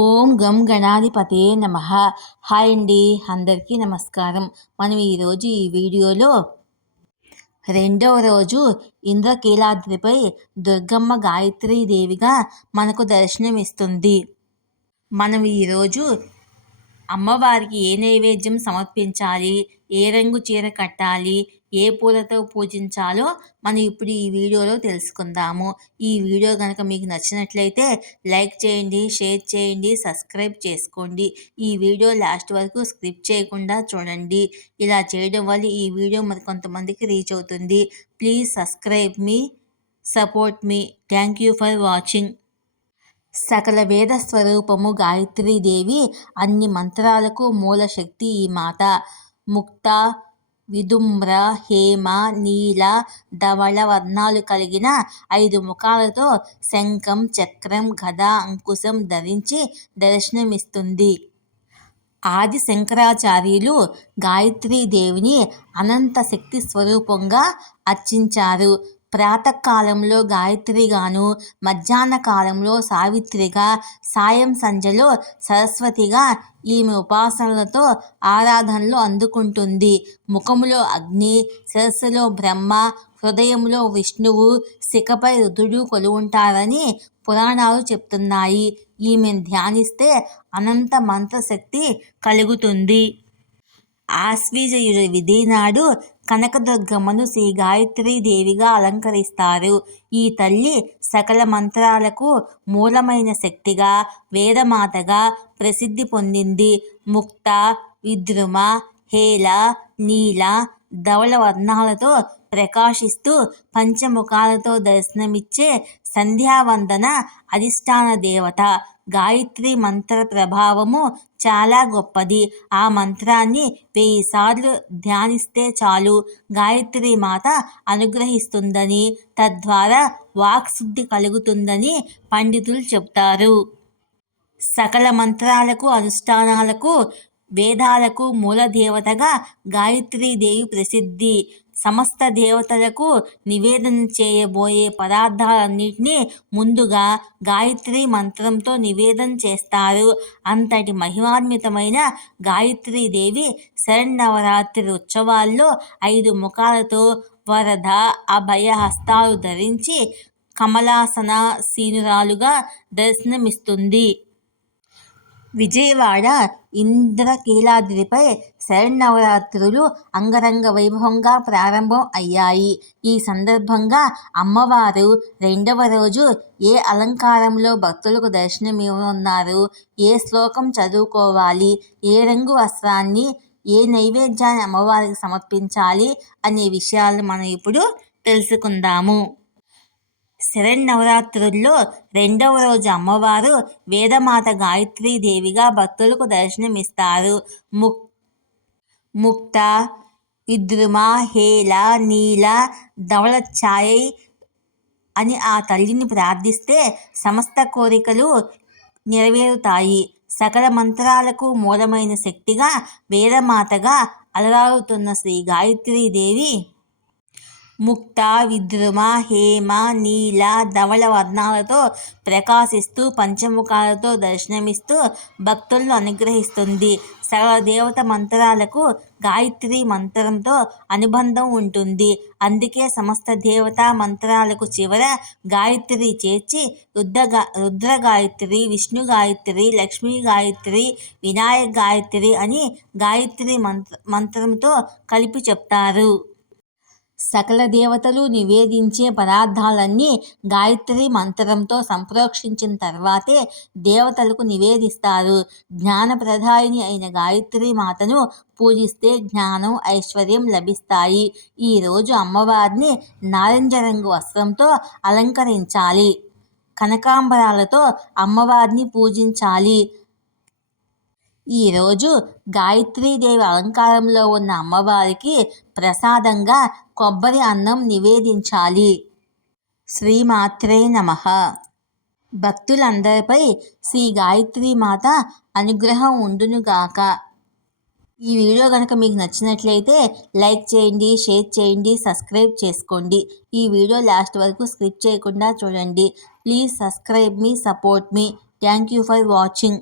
ఓం గం గణాధిపతే నమ. హాయ్ అండి అందరికీ నమస్కారం. మనం ఈరోజు ఈ వీడియోలో రెండవ రోజు ఇంద్రకీలాద్రిపై దుర్గమ్మ గాయత్రీదేవిగా మనకు దర్శనమిస్తుంది. మనం ఈరోజు అమ్మవారికి ఏ నైవేద్యం సమర్పించాలి? ఏ రంగు చీర కట్టాలి? ఏ పూలతో పూజించాలో మనం ఇప్పుడు ఈ వీడియోలో తెలుసుకుందాము. ఈ వీడియో కనుక మీకు నచ్చినట్లయితే లైక్ చేయండి షేర్ చేయండి సబ్స్క్రైబ్ చేసుకోండి. ఈ వీడియో లాస్ట్ వరకు స్క్రిప్ట్ చేయకుండా చూడండి. ఇలా చేయడం వల్ల ఈ వీడియో మరి కొంతమందికి రీచ్ అవుతుంది. ప్లీజ్ సబ్స్క్రైబ్ మీ support me. Thank you for watching. సకల వేద స్వరూపము గాయత్రీదేవి అన్ని మంత్రాలకు మూల శక్తి ఈ మాత ముక్త విదుమ్ర హేమ నీల ధవళ వర్ణాలు కలిగిన ఐదు ముఖాలతో శంఖం చక్రం గద అంకుశం ధరించి దర్శనమిస్తుంది. ఆది శంకరాచార్యులు గాయత్రీదేవిని అనంత శక్తి స్వరూపంగా అర్చించారు. ప్రాతకాలంలో గాయత్రిగాను మధ్యాహ్న కాలంలో సావిత్రిగా సాయం సంధ్యలో సరస్వతిగా ఈమె ఉపాసనలతో ఆరాధనలు అందుకుంటుంది. ముఖములో అగ్ని శిరస్సులో బ్రహ్మ హృదయంలో విష్ణువు శిఖపై రుద్రుడు కొలువుంటారని పురాణాలు చెప్తున్నాయి. ఈమెను ధ్యానిస్తే అనంత మంత్రశక్తి కలుగుతుంది. ఆశ్వీజయుజ విధినాడు కనకదుర్గమ్మను శ్రీ గాయత్రీ దేవిగా అలంకరిస్తారు. ఈ తల్లి సకల మంత్రాలకు మూలమైన శక్తిగా వేదమాతగా ప్రసిద్ధి పొందింది. ముక్త విద్రుమ హేల నీల ధవళ వర్ణాలతో ప్రకాశిస్తూ పంచముఖాలతో దర్శనమిచ్చే సంధ్యావందన అధిష్టాన దేవత. గాయత్రి మంత్ర ప్రభావము చాలా గొప్పది. ఆ మంత్రాన్ని వెయ్యిసార్లు ధ్యానిస్తే చాలు. గాయత్రి మాత అనుగ్రహిస్తుందని తద్వారా వాక్శుద్ధి కలుగుతుందని పండితులు చెప్తారు సకల మంత్రాలకు అనుష్ఠానాలకు వేదాలకు మూలదేవతగా గాయత్రీదేవి ప్రసిద్ధి. సమస్త దేవతలకు నివేదన చేయబోయే పదార్థాలన్నింటినీ ముందుగా గాయత్రి మంత్రంతో నివేదన చేస్తారు. అంతటి మహిమాన్వితమైన గాయత్రీదేవి శరణవరాత్రి ఉత్సవాల్లో ఐదు ముఖాలతో వరద అభయ హస్తాలు ధరించి కమలాసన సీనురాలుగా దర్శనమిస్తుంది. విజయవాడ ఇంద్రకీలాద్రిపై శరన్నవరాత్రులు అంగరంగ వైభవంగా ప్రారంభం అయ్యాయి. ఈ సందర్భంగా అమ్మవారు రెండవ రోజు ఏ అలంకారంలో భక్తులకు దర్శనమివ్వనున్నారు? ఏ శ్లోకం చదువుకోవాలి? ఏ రంగు వస్త్రాన్ని? ఏ నైవేద్యాన్ని అమ్మవారికి సమర్పించాలి? అనే విషయాలను మనం ఇప్పుడు తెలుసుకుందాము. శరన్నవరాత్రుల్లో రెండవ రోజు అమ్మవారు వేదమాత దేవిగా భక్తులకు దర్శనమిస్తారు. ముక్ ముక్త ఇద్రుమ హేల నీల ధవళ ఛాయ అని ఆ తల్లిని ప్రార్థిస్తే సమస్త కోరికలు నెరవేరుతాయి. సకల మంత్రాలకు మూలమైన శక్తిగా వేదమాతగా అలరారుతున్న శ్రీ గాయత్రీదేవి ముక్త విద్రుమ హేమ నీల ధవళ వర్ణాలతో ప్రకాశిస్తూ పంచముఖాలతో దర్శనమిస్తూ భక్తులను అనుగ్రహిస్తుంది. సర్వ దేవత మంత్రాలకు గాయత్రి మంత్రంతో అనుబంధం ఉంటుంది. అందుకే సమస్త దేవతా మంత్రాలకు చివర గాయత్రి చేర్చి రుద్ర రుద్ర గాయత్రి విష్ణు గాయత్రి లక్ష్మీ గాయత్రి వినాయక గాయత్రి అని గాయత్రి మంత్ర మంత్రంతో కలిపి చెప్తారు. సకల దేవతలు నివేదించే పదార్థాలన్నీ గాయత్రి మంత్రంతో సంప్రోక్షించిన తర్వాతే దేవతలకు నివేదిస్తారు. జ్ఞానప్రదాయిని అయిన గాయత్రి మాతను పూజిస్తే జ్ఞానం ఐశ్వర్యం లభిస్తాయి. ఈరోజు అమ్మవారిని నారింజ రంగు వస్త్రంతో అలంకరించాలి. కనకాంబరాలతో అమ్మవారిని పూజించాలి. ఈరోజు గాయత్రీదేవి అలంకారంలో ఉన్న అమ్మవారికి ప్రసాదంగా కొబ్బరి అన్నం నివేదించాలి. శ్రీమాత్రే నమ. భక్తులందరిపై శ్రీ గాయత్రి మాత అనుగ్రహం ఉండునుగాక ఈ వీడియో కనుక మీకు నచ్చినట్లయితే లైక్ చేయండి షేర్ చేయండి సబ్స్క్రైబ్ చేసుకోండి. ఈ వీడియో లాస్ట్ వరకు స్క్రిప్ చేయకుండా చూడండి. ప్లీజ్ సబ్స్క్రైబ్ మీ support me. Thank you for watching.